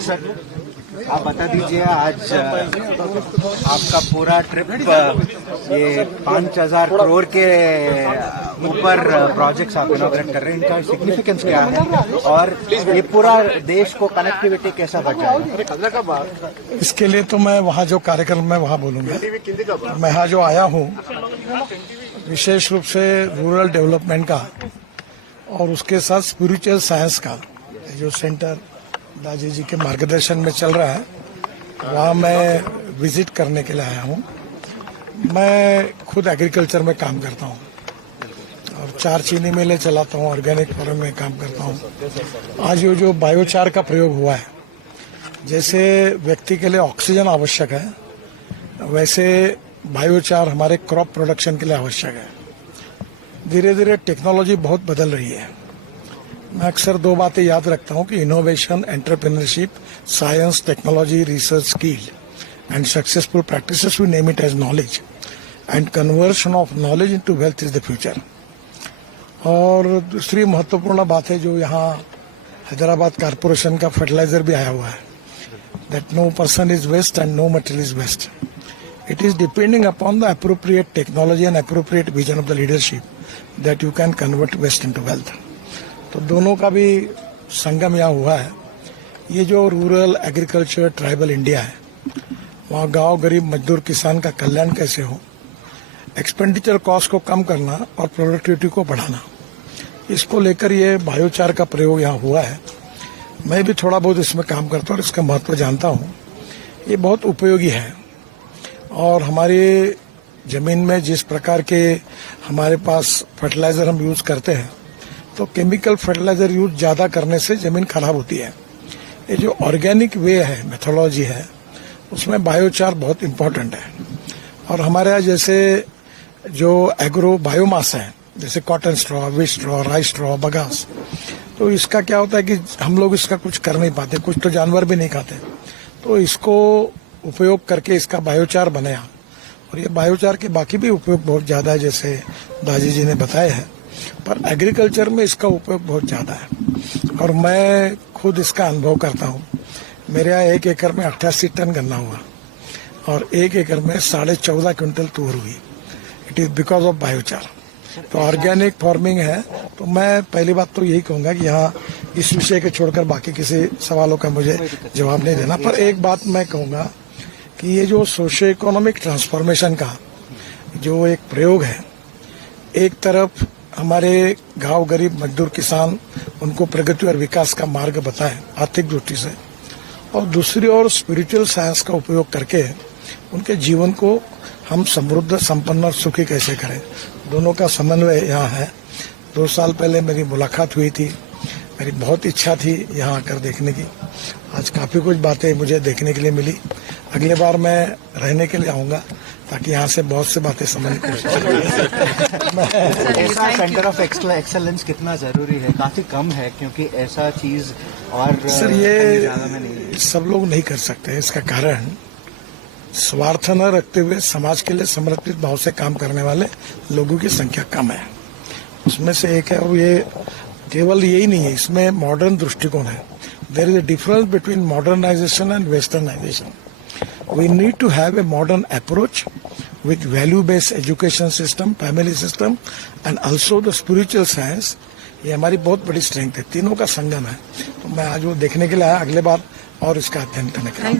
Sir आप बता दीजिए, आज आपका पूरा ट्रिप ये 5,000 करोड़ के ऊपर प्रोजेक्ट्स आप इनॉग्रेट कर रहे हैं, इनका सिग्निफिकेंस क्या है और ये पूरा देश को कनेक्टिविटी कैसा बचाएगा? इसके लिए तो मैं वहाँ जो कार्यक्रम में वहाँ बोलूंगा। मैं यहाँ जो आया हूँ विशेष रूप से रूरल डेवलपमेंट का और उसके साथ स्पिरिचुअल साइंस का जो सेंटर दाजी जी के मार्गदर्शन में चल रहा है, वहाँ मैं विजिट करने के लिए आया हूँ। मैं खुद एग्रीकल्चर में काम करता हूँ और 4 चीनी मिलें चलाता हूँ, ऑर्गेनिक फार्म में काम करता हूँ। आज ये जो बायोचार का प्रयोग हुआ है, जैसे व्यक्ति के लिए ऑक्सीजन आवश्यक है, वैसे बायोचार हमारे क्रॉप प्रोडक्शन के लिए आवश्यक है। धीरे धीरे टेक्नोलॉजी बहुत बदल रही है। मैं अक्सर 2 बातें याद रखता हूं कि innovation, entrepreneurship, science, technology, research, skill and successful practices, we name it as knowledge and conversion of knowledge into wealth is the future. और दूसरी महत्वपूर्ण बात है जो यहाँ हैदराबाद कारपोरेशन का फर्टिलाइजर भी आया हुआ है, that no person is waste and no material is waste. It is depending upon the appropriate technology and appropriate vision of the leadership that you can convert waste into wealth. तो दोनों का भी संगम यहाँ हुआ है। ये जो रूरल एग्रीकल्चर ट्राइबल इंडिया है, वहाँ गांव गरीब मजदूर किसान का कल्याण कैसे हो, एक्सपेंडिचर कॉस्ट को कम करना और प्रोडक्टिविटी को बढ़ाना, इसको लेकर ये बायोचार का प्रयोग यहाँ हुआ है। मैं भी थोड़ा बहुत इसमें काम करता हूँ और इसका महत्व जानता हूँ। ये बहुत उपयोगी है और हमारी जमीन में जिस प्रकार के हमारे पास फर्टिलाइजर हम यूज करते हैं, तो केमिकल फर्टिलाइजर यूज ज्यादा करने से जमीन खराब होती है। ये जो ऑर्गेनिक वे है, मेथोलॉजी है, उसमें बायोचार बहुत इम्पोर्टेंट है। और हमारे यहाँ जैसे जो एग्रो बायोमास है, जैसे cotton straw, wheat straw, rice straw, bagasse, तो इसका क्या होता है कि हम लोग इसका कुछ कर नहीं पाते, कुछ तो जानवर भी नहीं खाते, तो इसको उपयोग करके इसका बायोचार बनाया। और ये बायोचार के बाकी भी उपयोग बहुत ज्यादा है, जैसे दाजी जी ने बताया है, पर एग्रीकल्चर में इसका उपयोग बहुत ज्यादा है और मैं खुद इसका अनुभव करता हूँ। मेरे यहाँ 1 एकड़ में 88 टन गन्ना हुआ और 1 एकड़ में 14.5 क्विंटल तूर हुई। It is because of biochar. तो ऑर्गेनिक फार्मिंग है। तो मैं पहली बात तो यही कहूंगा कि यहाँ इस विषय के छोड़कर बाकी किसी सवालों का मुझे जवाब नहीं देना, पर एक बात मैं कहूंगा कि ये जो सोशो इकोनॉमिक ट्रांसफॉर्मेशन का जो एक प्रयोग है, एक तरफ हमारे गांव गरीब मजदूर किसान, उनको प्रगति और विकास का मार्ग बताए आर्थिक दृष्टि से, और दूसरी ओर स्पिरिचुअल साइंस का उपयोग करके उनके जीवन को हम समृद्ध, संपन्न और सुखी कैसे करें, दोनों का समन्वय यहाँ है। 2 साल पहले मेरी मुलाकात हुई थी, मेरी बहुत इच्छा थी यहाँ आकर देखने की। आज काफी कुछ बातें मुझे देखने के लिए मिली। अगले बार मैं रहने के लिए आऊंगा ताकि यहाँ से बहुत सी बातें समझने की कोशिश करूँ। ऐसा सेंटर ऑफ एक्सेलेंस कितना जरूरी है? काफी कम है, क्योंकि ऐसा चीज और सर ये सब लोग नहीं कर सकते। इसका कारण स्वार्थ न रखते हुए समाज के लिए समर्पित भाव से काम करने वाले लोगों की संख्या कम है। उसमें से एक है, और ये केवल यही नहीं है, इसमें मॉडर्न दृष्टिकोण है। There is a difference between modernisation and westernisation. We need to have a modern approach with value-based education system, family system, and also the spiritual science. ये हमारी बहुत बड़ी स्ट्रेंथ है, तीनों का संगम है। तो मैं आज वो देखने के लिए आया, अगले बार और इसका अध्ययन करने के लिए।